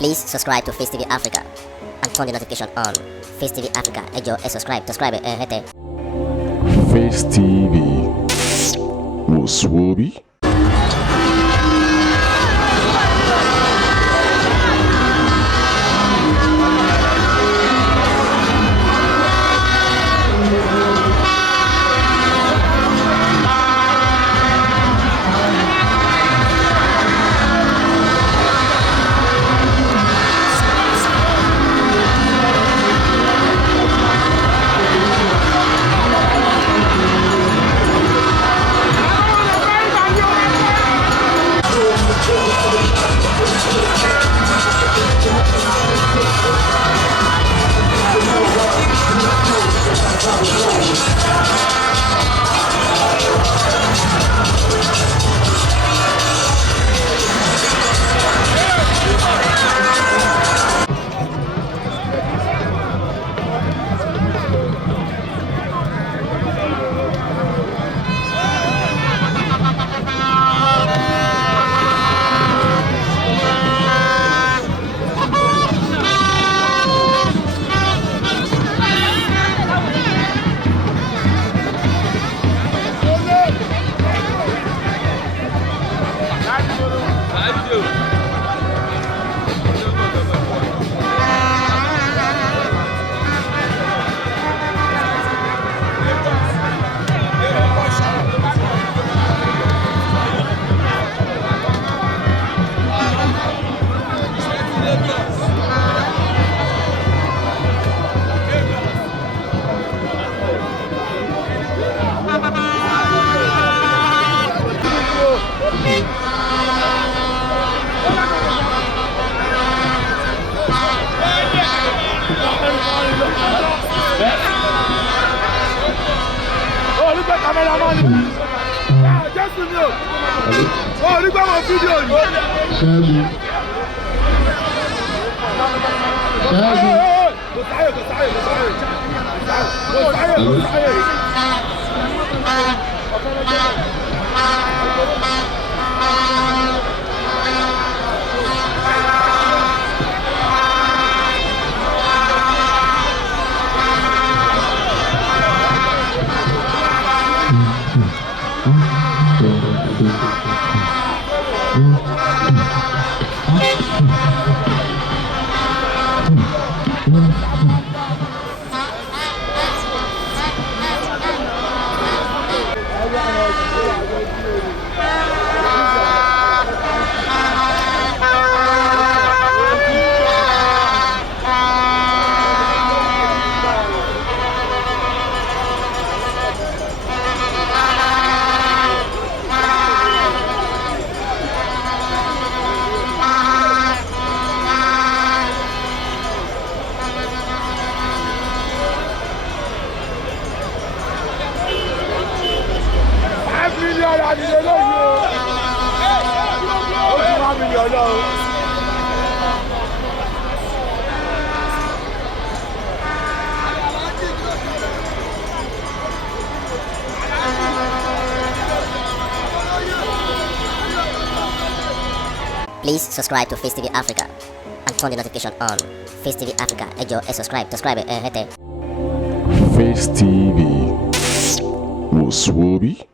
Please subscribe to Face TV Africa and turn the notification on. Face TV Africa, ẹ jọ̀ọ́ subscribe, hete. Face TV Muswobi. Oh, look at cameraman. Yeah, just to know. Oh, look at my video. Please subscribe to Face TV Africa and turn the notification on. Face TV Africa, ẹ jọ̀ọ́ subscribe, hete. Face TV Muswobi.